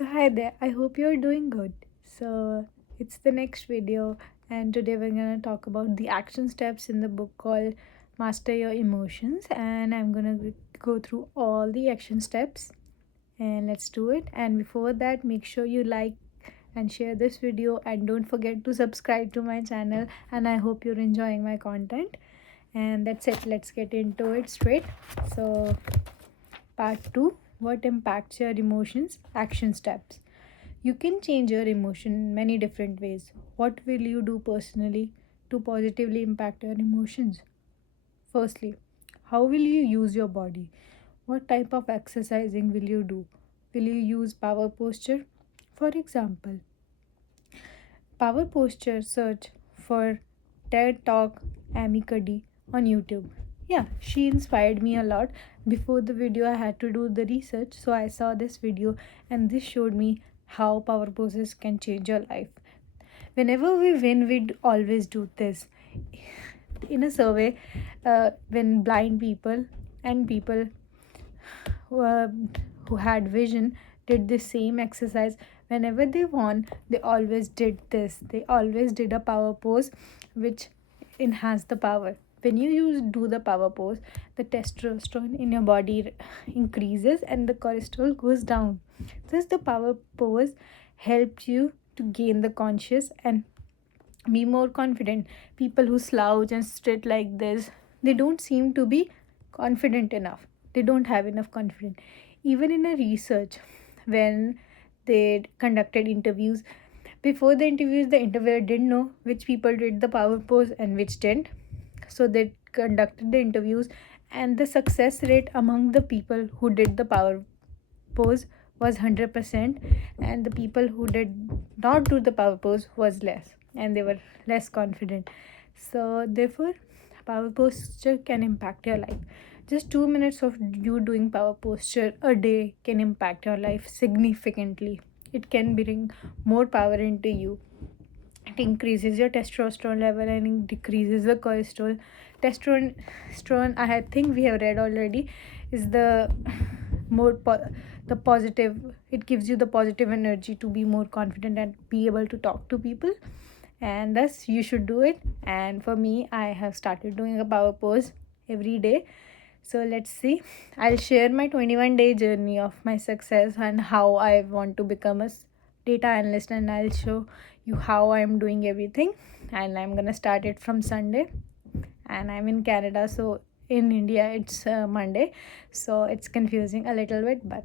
So hi there, I hope you're doing good. So it's the next video, and today we're gonna talk about the action steps in the book called Master Your Emotions, and I'm gonna go through all the action steps, and let's do it. And before that, make sure you like and share this video, and don't forget to subscribe to my channel. And I hope you're enjoying my content. And that's it. Let's get into it straight. So Part 2, what impacts your emotions? Action steps. You can change your emotion in many different ways. What will you do personally to positively impact your emotions? Firstly, how will you use your body? What type of exercising will you do? Will you use power posture? For example, power posture search for TED Talk Amy Cuddy on YouTube. Yeah, she inspired me a lot. Before the video, I had to do the research, so I saw this video, and this showed me how power poses can change your life. Whenever we win, we always do this. In a survey, when blind people and people who, uh, who had vision did the same exercise, whenever they won, they always did this. They always did a power pose which enhanced the power. When you do the power pose, the testosterone in your body increases and the cholesterol goes down. Thus the power pose helps you to gain the conscious and be more confident. People who slouch and sit like this, they don't seem to be confident enough. They don't have enough confidence. Even in a research, when they conducted interviews, before the interviews, the interviewer didn't know which people did the power pose and which didn't. So they conducted the interviews, and the success rate among the people who did the power pose was 100%, and the people who did not do the power pose was less, and they were less confident. So therefore, power posture can impact your life. Just 2 minutes of you doing power posture a day can impact your life significantly. It can bring more power into you. It increases your testosterone level and it decreases the cholesterol. Testosterone, I think we have read already, is the positive. It gives you the positive energy to be more confident and be able to talk to people, and thus you should do it. And for me, I have started doing a power pose every day. So let's see. I'll share my 21-day journey of my success and how I want to become a data analyst, and I'll show you how I'm doing everything. And I'm gonna start it from Sunday. And I'm in Canada, so in India it's Monday, so it's confusing a little bit, but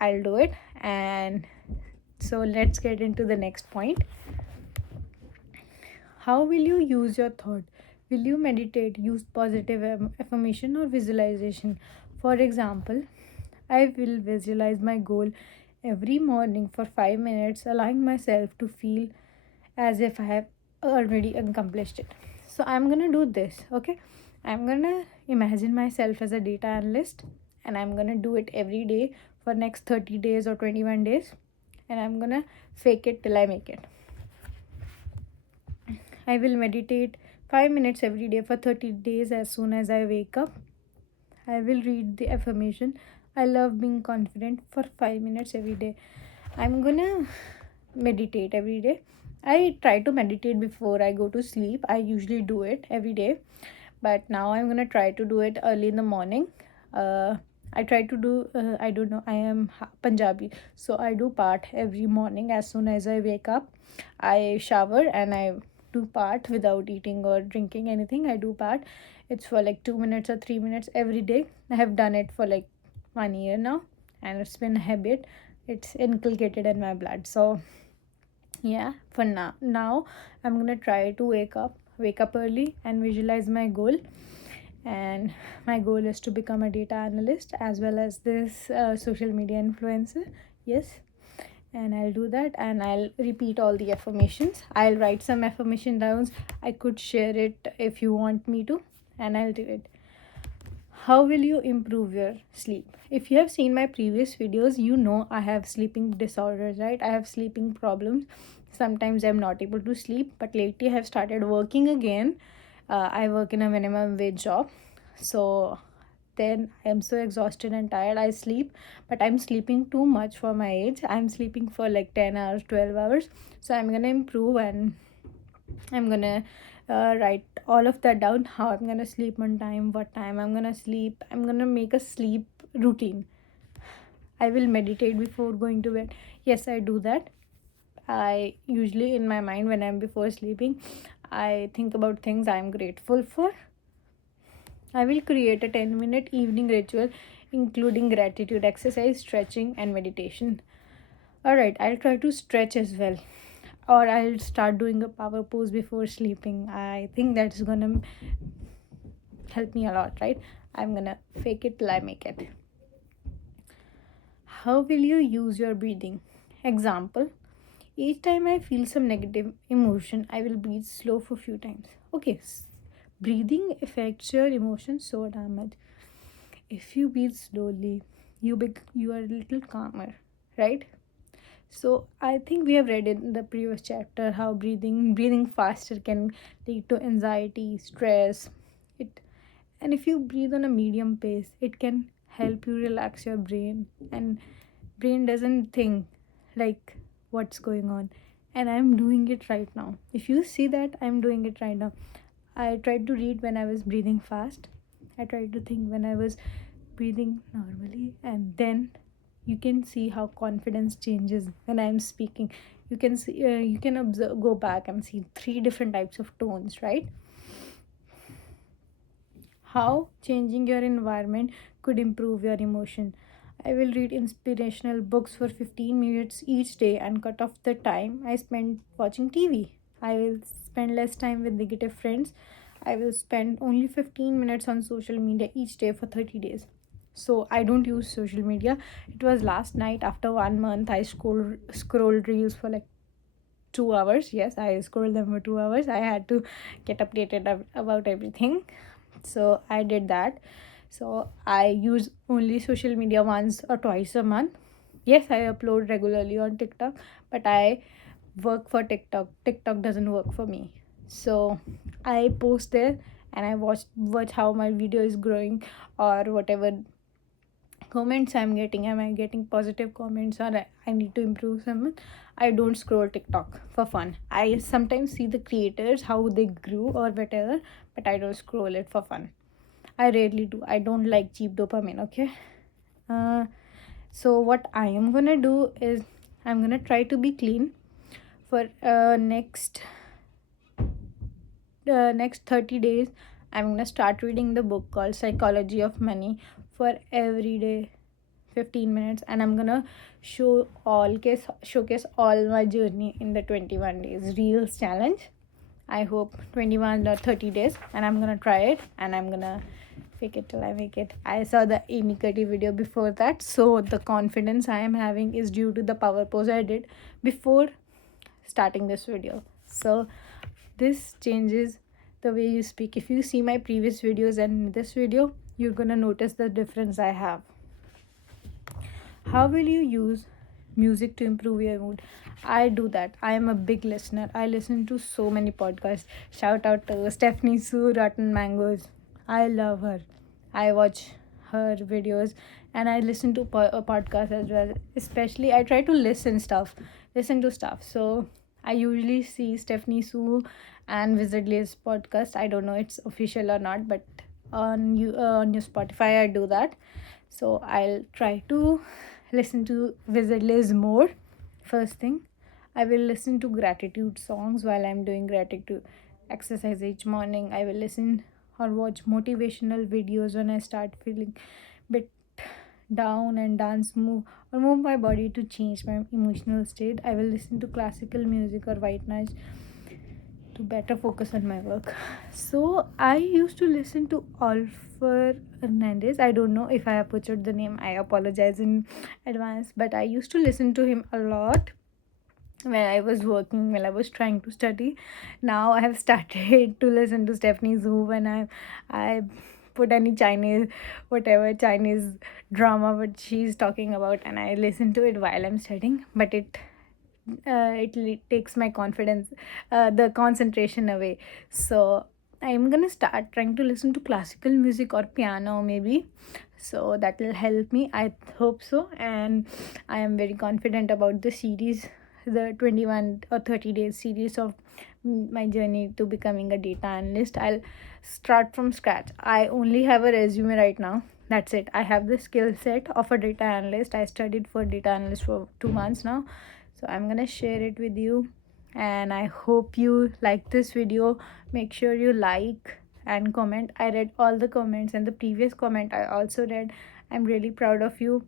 I'll do it. And so let's get into the next point. How will you use your thought? Will you meditate, use positive affirmation, or visualization? For example, I will visualize my goal every morning for 5 minutes, allowing myself to feel as if I have already accomplished it. So I'm gonna do this, okay? I'm gonna imagine myself as a data analyst, and I'm gonna do it every day for next 30 days or 21 days, and I'm gonna fake it till I make it. I will meditate 5 minutes every day for 30 days as soon as I wake up. I will read the affirmation, I love being confident, for 5 minutes every day. I'm gonna meditate every day. I try to meditate before I go to sleep. I usually do it every day, but now I'm gonna try to do it early in the morning. I try to do, I don't know, I am Punjabi, so I do part every morning as soon as I wake up. I shower and I do part without eating or drinking anything. I do part. It's for like 2 minutes or 3 minutes every day. I have done it for like 1 year now, and it's been a habit. It's inculcated in my blood. So yeah, for now I'm gonna try to wake up early and visualize my goal. And my goal is to become a data analyst as well as this social media influencer. Yes, and I'll do that, and I'll repeat all the affirmations. I'll write some affirmation downs. I could share it if you want me to, and I'll do it. How will you improve your sleep? If you have seen my previous videos, you know I have sleeping disorders, right? I have sleeping problems. Sometimes I'm not able to sleep, but lately I have started working again. I work in a minimum wage job, so then I am so exhausted and tired. I sleep, but I'm sleeping too much for my age. I'm sleeping for like 10 hours, 12 hours. So I'm gonna improve, and I'm gonna write all of that down, how I'm gonna sleep on time, what time I'm gonna sleep. I'm gonna make a sleep routine. I will meditate before going to bed. Yes, I do that. I usually, in my mind, when I'm before sleeping, I think about things I'm grateful for. I will create a 10-minute evening ritual, including gratitude exercise, stretching, and meditation. Alright, I'll try to stretch as well. Or I'll start doing a power pose before sleeping. I think that's gonna help me a lot, right? I'm gonna fake it till I make it. How will you use your breathing? Example: each time I feel some negative emotion, I will breathe slow for few times. Okay, breathing affects your emotions so damn much. If you breathe slowly, you are a little calmer, right? So I think we have read in the previous chapter how breathing faster can lead to anxiety, stress. It and if you breathe on a medium pace, it can help you relax your brain, and brain doesn't think like what's going on. And I'm doing it right now. If you see that I'm doing it right now, I tried to read when I was breathing fast. I tried to think when I was breathing normally, and then you can see how confidence changes when I'm speaking. You can see, you can observe, go back and see three different types of tones, right? How changing your environment could improve your emotion. I will read inspirational books for 15 minutes each day and cut off the time I spend watching TV. I will spend less time with negative friends. I will spend only 15 minutes on social media each day for 30 days. So I don't use social media. It was last night, after 1 month, I scrolled reels for like 2 hours. Yes, I scrolled them for 2 hours. I had to get updated about everything, so I did that. So I use only social media once or twice a month. Yes, I upload regularly on TikTok, but I work for TikTok doesn't work for me. So I post there, and I watch how my video is growing, or whatever comments I'm getting. Am I getting positive comments, or I need to improve some? I don't scroll TikTok for fun. I sometimes see the creators how they grew or whatever, but I don't scroll it for fun. I rarely do. I don't like cheap dopamine, okay? uh, so what I am gonna do is I'm gonna try to be clean for next 30 days. I'm gonna start reading the book called Psychology of Money for every day 15 minutes, and I'm gonna showcase all my journey in the 21 days reels challenge. I hope 21 or 30 days, and I'm gonna try it, and I'm gonna fake it till I make it. I saw the Amy Cuddy video before that, so the confidence I am having is due to the power pose I did before starting this video. So this changes the way you speak. If you see my previous videos and this video, you're gonna notice the difference I have. How will you use music to improve your mood? I do that. I am a big listener. I listen to so many podcasts. Shout out to Stephanie Sue, Rotten Mangoes. I love her. I watch her videos, and I listen to a podcast as well. Especially, I try to listen to stuff. So I usually see Stephanie Sue and Wizardly's podcast. I don't know it's official or not, but on your Spotify I do that. So I'll try to listen to Visit Liz more. First thing, I will listen to gratitude songs while I'm doing gratitude exercise each morning. I will listen or watch motivational videos when I start feeling bit down, and move my body to change my emotional state. I will listen to classical music or white noise to better focus on my work. So I used to listen to Oliver Hernandez. I don't know if I have butchered the name. I apologize in advance, but I used to listen to him a lot when I was working, when I was trying to study. Now I have started to listen to Stephanie Zhu when I put any Chinese, whatever Chinese drama what she's talking about, and I listen to it while I'm studying. But it takes my confidence, the concentration away. So I'm gonna start trying to listen to classical music or piano maybe, so that will help me. I hope so, and I am very confident about the series, the 21 or 30 days series of my journey to becoming a data analyst. I'll start from scratch. I only have a resume right now. That's it. I have the skill set of a data analyst. I studied for data analyst for 2 months now, so I'm gonna share it with you, and I hope you like this video. Make sure you like and comment. I read all the comments, and the previous comment I also read. I'm really proud of you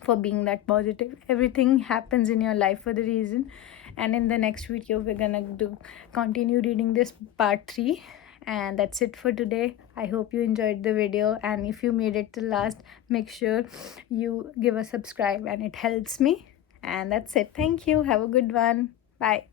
for being that positive. Everything happens in your life for the reason. And in the next video we're gonna do continue reading this part 3, and that's it for today. I hope you enjoyed the video, and if you made it to last, make sure you give a subscribe, and it helps me. And that's it. Thank you. Have a good one. Bye.